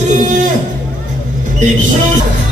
いい液晶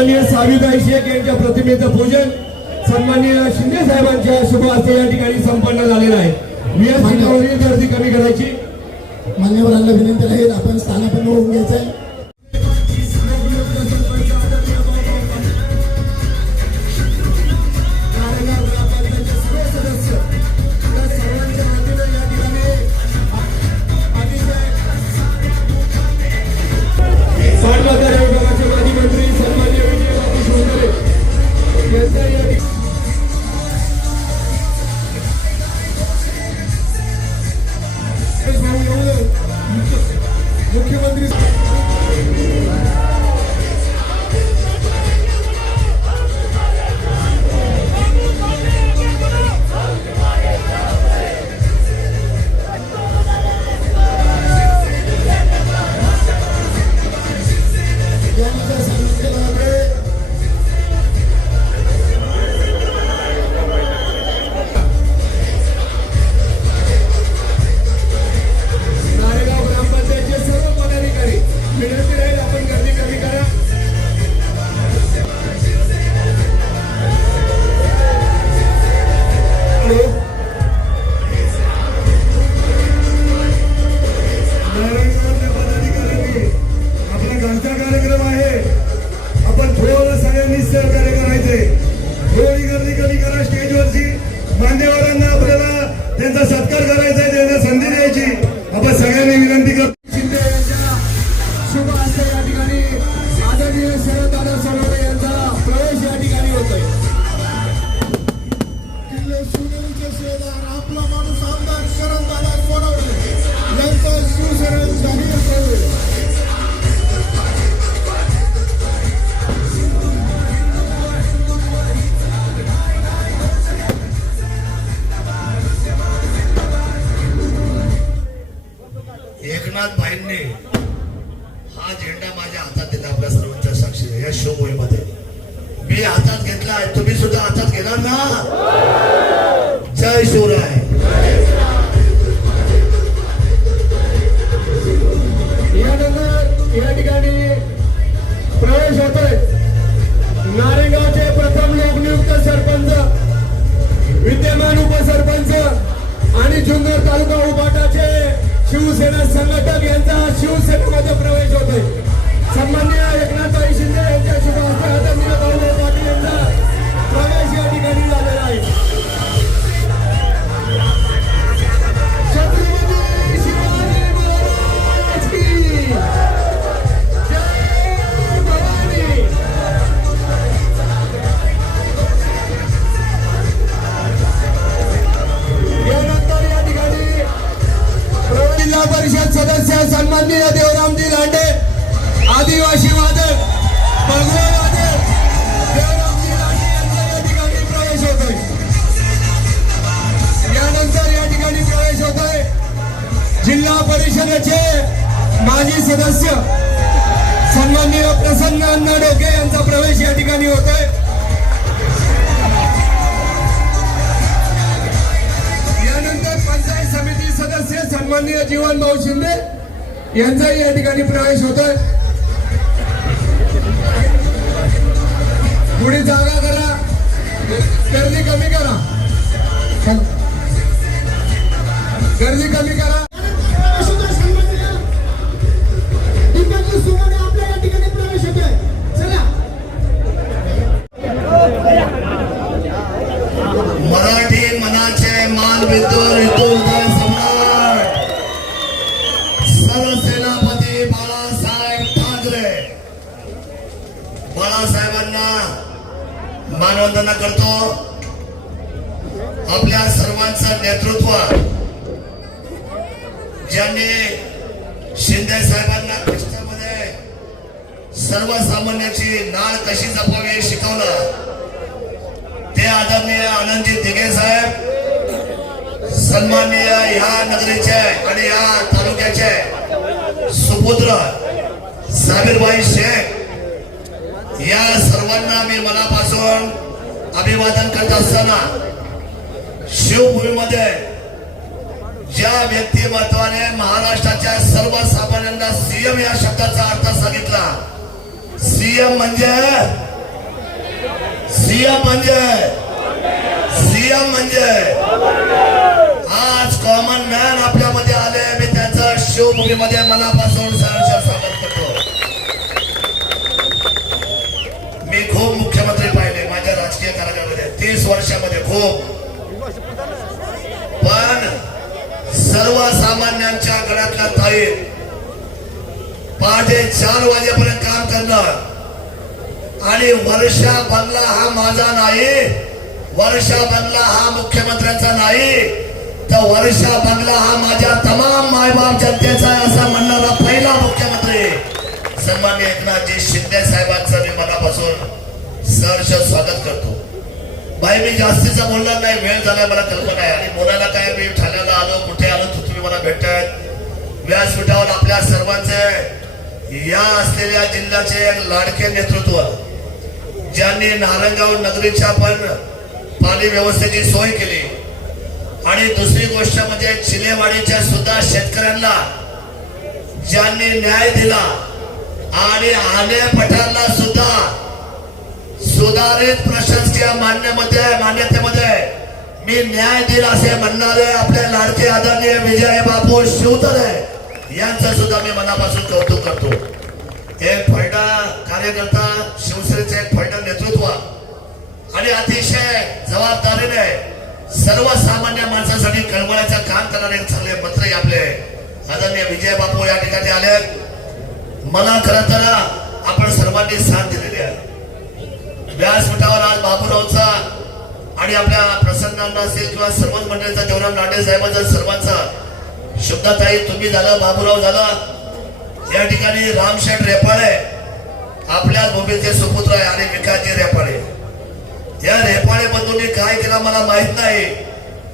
सन्माननीय साविताई शेख यांच्या प्रतिमेचं पूजन सन्माननीय शिंदे साहेबांच्या शुभ हस्ते या ठिकाणी संपन्न झालेलं आहे. व्यासपीठावरील गर्दी कमी करायची. मान्यवरांना विनंती राहील आपण स्थानापन्न होऊन घ्यायचं आहे. एकनाथ भाईंनी हा झेंडा माझ्या हातात येतो आपल्या सर्वांच्या साक्षीने या शो मध्ये मी हातात घेतलाय तुम्ही सुद्धा हातात घेणार ना? जय शिवराय. यानंतर या ठिकाणी प्रवेश होतोय. नारेगावचे प्रथम लोकनियुक्त सरपंच विद्यमान उपसरपंच आणि जुन्नर तालुका उपाटाचे शिवसेना संघटक यांचा शिवसेनेमध्ये प्रवेश होतोय. सन्मान्य एकनाथभाई शिंदे यांच्या शुभ हस्ते आदरणीय भाऊभाऊ पाटील यांचा प्रवेश या ठिकाणी झालेला आहे. परिषद सदस्य सन्माननीय देवरामजी लांडे आदिवासी वादक भगवे या ठिकाणी प्रवेश जिल्हा परिषदेचे माजी सदस्य सन्माननीय प्रसन्न अण्णा डोके यांचा प्रवेश या ठिकाणी होतोय. सन्माननीय जीवन भाऊ शिंदे यांचाही या ठिकाणी प्रवेश होतोय. पुढे जागा करा. गर्दी कमी करा. गर्दी कमी करा. मराठी मनाचे मान दीपक सेनापती बाळासाहेब ठाकरे. बाळासाहेबांना मानवंदना करतो. आपल्या सर्वांचं नेतृत्व. ज्यांनी शिंदे साहेबांना कष्टामध्ये सर्वसामान्याची नाळ कशी जपावी शिकवलं. ते आदरणीय आनंदजी दिघे साहेब सन्माननीय ह्या नगरीचे आणि या तालुक्याचे सुपुत्र साबीरबाई शेख या सर्वांना मी मनापासून अभिवादन करत असताना शिवभूमीमध्ये ज्या व्यक्तिमत्वाने महाराष्ट्राच्या सर्वसामान्यांना सीएम या शब्दाचा अर्थ सांगितला सीएम म्हणजे सीएम म्हणजे सीएम म्हणजे आज कॉमन मॅन आपल्या शिवभूमीमध्ये मनापासून सहर्ष स्वागत करतो. मी खूप मुख्यमंत्री पाहिले माझ्या राजकीय कारणामध्ये तीस वर्षामध्ये खूप. पण सर्वसामान्यांच्या गळ्यातल्या ताई पहाटे चार वाजेपर्यंत काम करणं आणि वर्षा बनला हा माझा नाही वर्षा बनला हा मुख्यमंत्र्यांचा नाही त्या वर्षा बंगला हा माझ्या तमाम मायबाप जनतेचा आहे असा म्हणणारा पहिला मुख्यमंत्री. सन्मान्य एकनाथजी शिंदे साहेबांचं मी मनापासून सहर्ष स्वागत करतो. भाई मी जास्तीचं बोलणार नाही वेळ झाला मला कल्पना आहे. आणि बोलायला काय मी ठाण्याला आलो कुठे आलो तर तुम्ही मला भेटताय व्यासपीठावर आपल्या सर्वांचे या असलेल्या जिल्ह्याचे लाडके नेतृत्व. ज्यांनी नारंगाव नगरीच्या पण पाणी व्यवस्थेची सोय केली. आणि दुसरी गोष्ट म्हणजे चिलेवाडीच्या सुद्धा शेतकऱ्यांना ज्यांनी न्याय दिला आणि आले पठारला सुद्धा सुधारित प्रशासकीय मान्यमध्ये मान्यतेमध्ये मी न्याय दिला असे म्हणणारे आपले लाडके आदरणीय विजय बापू शिवतरे यांचं सुद्धा मी मनापासून कौतुक करतो. एक फळटा कार्यकर्ता शिवसेनेचे एक फळटा नेतृत्व आणि अतिशय जबाबदारीने सर्वसामान्य माणसासाठी कळवण्याचं काम करणारे चांगले मंत्री आपले. आदरणीय विजय बापू या ठिकाणी आले मला खरं तर आपण सर्वांनी साथ दिलेली आहे. व्यासपीठावर आज बाबूरावचा आणि आपल्या प्रसन्नांना असेल किंवा सर्वच मंडळीचा देवराम लांडे साहेबांचा सर्वांचा शब्दाताई तुम्ही झालं बाबूराव झाला. या ठिकाणी रामशेठ रेपाळे आपल्या भूमीचे सुपुत्र आहे आणि विकासजी रेपाळे. या रेपाळे बंधूंनी काय केलं मला माहीत नाही.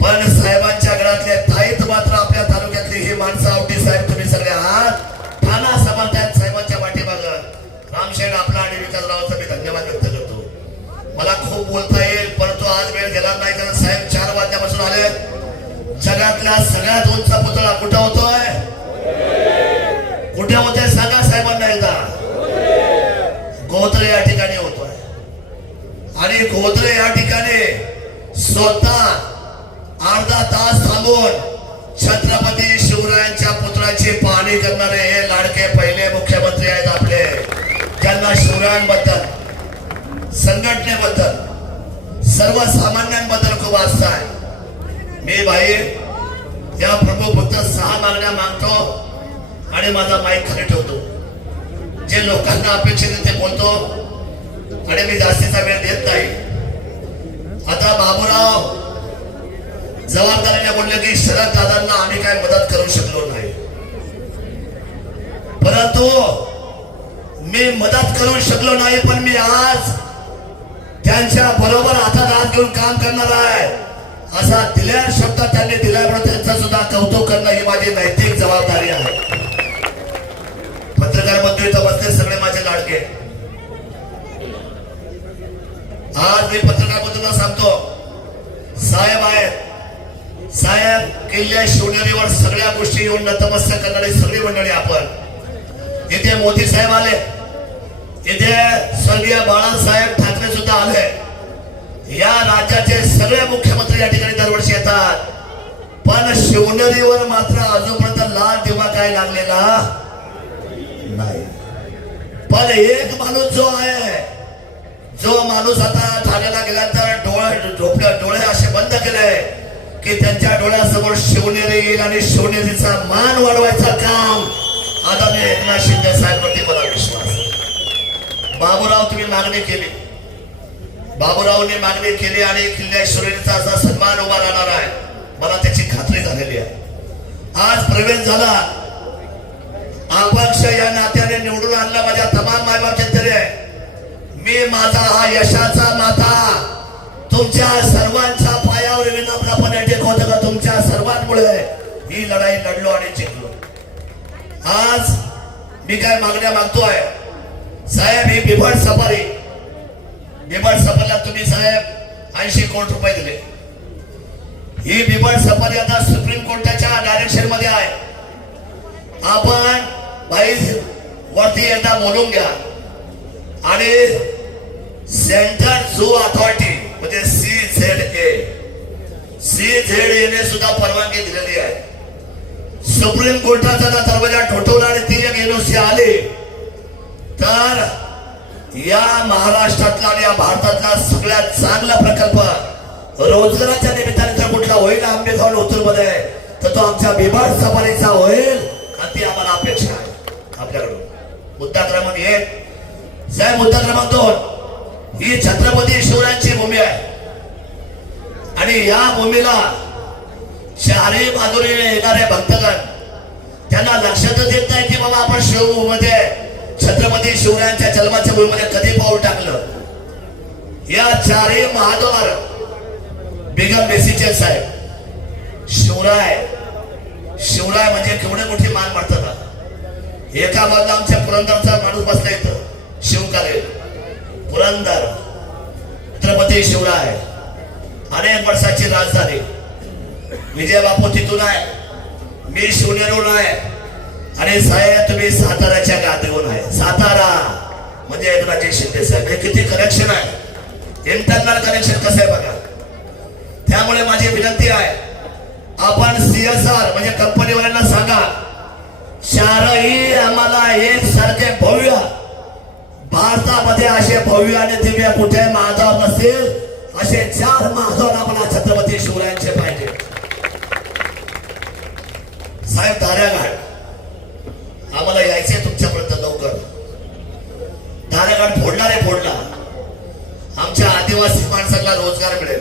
पण साहेबांच्या घरातले ताईत मात्र आपल्या तालुक्यातली ही माणसं आवडी साहेब तुम्ही सगळे आहात. ठाणा समाजात साहेबांच्या पाठीमाग रामशेठ आपला आणि विकासरावांचा मी धन्यवाद व्यक्त करतो. मला खूप बोलता येईल परंतु आज वेळ गेला नाही कारण साहेब चार वाजल्यापासून आले जगातल्या सगळ्यात उंच पुतळा कुठं होतोय कुठे होते सांगा साहेबांना एकदा गोत्रे या ठिकाणी होतोय आणि गोत्रे या ठिकाणी स्वतः अर्धा तास थांबून छत्रपती शिवरायांच्या पुतळ्याची पाहणी करणारे हे लाडके पहिले मुख्यमंत्री आहेत आपले. ज्यांना शिवरायांबद्दल संघटनेबद्दल सर्वसामान्यांबद्दल खूप आस्था आहे. मी भाई या प्रभू फक्त सहा मागण्या मागतो आणि माझा माईक खाली ठेवतो. जे लोकांना अपेक्षित ते बोलतो. आणि मी जास्तीचा वेळ देत नाही. आता बाबूराव जबाबदारीने बोलले की शरद दादांना आम्ही काय मदत करू शकलो नाही. परंतु मी मदत करू शकलो नाही पण मी आज त्यांच्या बरोबर हातात हात घेऊन काम करणार आहे. असा दिल्या शब्द त्यांनी दिलाय म्हणून त्यांचा सुद्धा कौतुक करणं ही माझी नैतिक जबाबदारी आहे. पत्रकार बंधू इथं बसले सगळे माझे लाडके. आज मी पत्रकाराबद्दल सांगतो साहेब आहेत. साहेब किल्ल्या शिवनेरीवर सगळ्या गोष्टी येऊन नतमस्तक करणारी सगळी मंडळी आपण. इथे मोदी साहेब आले. इथे स्वर्गीय बाळासाहेब ठाकरे सुद्धा आले. या राज्याचे सगळे मुख्यमंत्री या ठिकाणी दरवर्षी येतात. पण शिवनेरीवर मात्र अजूनपर्यंत लाल दिवा काय लागलेला? नाही. पण एक माणूस जो आहे जो माणूस आता ठाण्याला गेल्यानंतर डोळे झोपले डोळे असे बंद केले की त्यांच्या डोळ्यासमोर शिवनेरी येईल आणि शिवनेरीचा मान वाढवायचं काम. आता मी एकनाथ शिंदे साहेबांवरती मला विश्वास बाबूराव तुम्ही मागणी केली. बाबूरावने मागणी केली आणि किल्ल्या शिवनेरीचा असा सन्मान उभा राहणार आहे. मला त्याची खात्री झालेली आहे. आज प्रवेश झाला. अपक्ष या नात्याने निवडून आणला माझ्या तमाम मायबाप आहे. मी माझा हा यशाचा माता तुमच्या सर्वांच्या पायावर विनम्रपणे टेकवतो का तुमच्या सर्वांमुळे. ही लढाई लढलो आणि जिंकलो. आज मी काय मागण्या मागतोय साहेब ही बिभट सफारी. बिभट सफारीला तुम्ही साहेब ऐंशी कोटी रुपये दिले. ही बिभट सफारी आता सुप्रीम कोर्टाच्या डायरेक्शनमध्ये आहे. आपण भाई वरती एकदा बोलून घ्या. आणि सेंट्रल झू अथॉरिटी म्हणजे C Z A C Z A ने सुद्धा परवानगी दिलेली आहे. सुप्रीम कोर्टाचा जर दरवाजा ठोठवला आणि ती एक एनओसी आली तर या महाराष्ट्रातला आणि या भारतातला सगळ्यात चांगला प्रकल्प रोजगाराच्या निमित्ताने जर कुठला होईल आंबेगाव ओतूरमध्ये तर तो आमच्या बिबाड सफारीचा होईल आणि ती आम्हाला अपेक्षा आहे. आपल्याकडून. मुद्दा क्रमांक एक. साहेब मुद्दा क्रमांक दोन. ही छत्रपती शिवरायांची भूमी आहे. आणि या भूमीला चारही बाजूने येणारे भक्तगण त्यांना लक्षातच येत नाही की बाबा आपण शिवभूमीमध्ये छत्रपती शिवरायांच्या जन्माच्या भूमीमध्ये कधी पाऊल टाकलं. या चारही महाद्वार बेगम बेसीचे साहेब शिवराय शिवराय म्हणजे केवढे मोठी मान मारतात एका बाजूला आमच्या पुरंदरचा माणूस बसला इथं शिवकाले पुरंदर छत्रपती शिवराय अनेक वर्षाची राजधानी. विजय बापू तिथून आहे मी शिवनेरून आहे आणि साहेब तुम्ही साताराच्या गादीहून आहे. सातारा म्हणजे एकनाथजी शिंदे साहेब. हे किती कनेक्शन आहे. इंटरनल कनेक्शन कसं आहे बघा. त्यामुळे माझी विनंती आहे आपण सीएसआर म्हणजे कंपनीवाल्यांना सांगा शहरही आम्हाला एक सारखे भव्य भारतामध्ये असे भव्य आणि दिव्य कुठे महादेव नसतील असे चार महादेव आम्हाला छत्रपती शिवरायांचे पाहिजे. साहेब धाऱ्याघाट आम्हाला यायचे तुमच्यापर्यंत लवकर. धाराघाट फोडणार आहे फोडला. आमच्या आदिवासी माणसांना रोजगार मिळेल.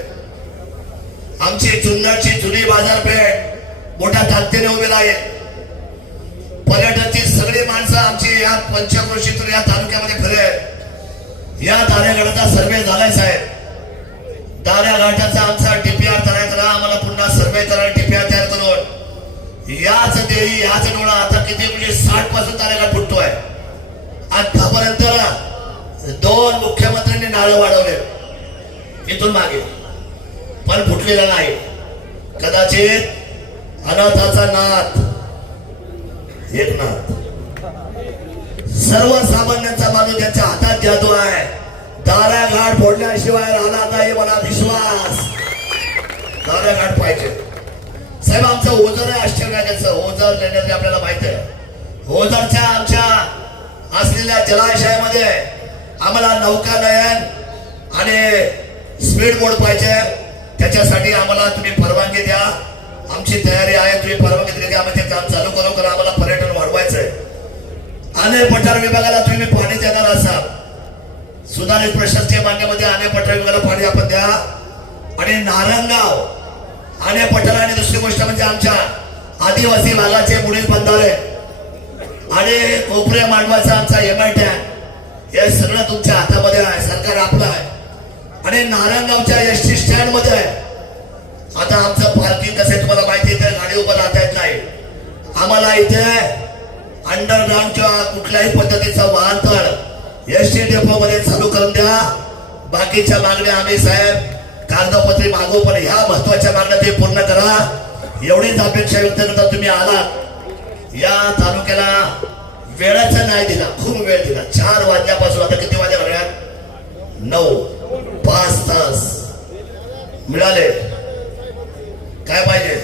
आमची जुन्नरची जुनी बाजारपेठ मोठ्या ताकदीने उभी राहील. पर्यटनची सगळी माणसं आमची या पंचक्रोशीतून या तालुक्यामध्ये आहेत. या दाऱ्यागडाचा सर्वे झालाय साहेब. दाऱ्या घाटाचा आमचा टीपीआर तयार करा आम्हाला पुन्हा सर्वे करा टीपीआर तयार करून. याच देही याच डोळा आता किती म्हणजे साठपासून दाऱ्याघाट फुटतोय. आतापर्यंत दोन मुख्यमंत्र्यांनी नाळं वाढवले. इथून मागे. पण फुटलेला नाही. कदाचित अनाथाचा नाथ एकनाथ सर्वसामान्यांचा माणूस ज्यांच्या हातात जादू आहे दारा घाट फोडल्याशिवाय राहणार नाही मला विश्वास. दारा घाट पाहिजे. साहेब आमचं ओझर आहे आश्चर्याचं. ओझर लेण्याचे आपल्याला माहीत आहे? ओझरच्या आमच्या असलेल्या जलाशयामध्ये आम्हाला नौका नयन आणि स्पीड बोट पाहिजे. त्याच्यासाठी आम्हाला तुम्ही परवानगी द्या. आमची तयारी आहे तुम्ही परवानगी दिली की आम्ही ते काम चालू करू कारण आम्हाला पर्यटन वाढवायचं आहे आणि पठार विभागाला तुम्ही पाणी देणार असाल. सुधारित प्रशासकीय मान्यमध्ये अनेक पठार विभागाला पाणी आपण द्या. आणि नारंगाव अनेक पठार आणि दुसरी गोष्ट म्हणजे आमच्या आदिवासी भागाचे मुलील बंधारे. आणि कोपऱ्या मांडवाचा आमचा एम आय टँक हे सगळं तुमच्या हातामध्ये आहे सरकार आपलं आहे. आणि नारायणगावच्या एस माहिती उभं राहता येत नाही. आम्हाला इथे अंडरग्राऊंड किंवा कुठल्याही पद्धतीचं वाहनतळ एस टी डेपो मध्ये चालू करून द्या. बाकीच्या मागण्या आम्ही साहेब कागदपत्री मागू पण ह्या महत्त्वाच्या मागण्या ते पूर्ण करा. एवढीच अपेक्षा व्यक्त करता तुम्ही आलात. या तालुक्याला वेळाचा नाही दिला खूप वेळ दिला. चार वाजल्यापासून आता किती वाजल्या घड्याळ नऊ पाच तास. मिळाले. काय पाहिजे?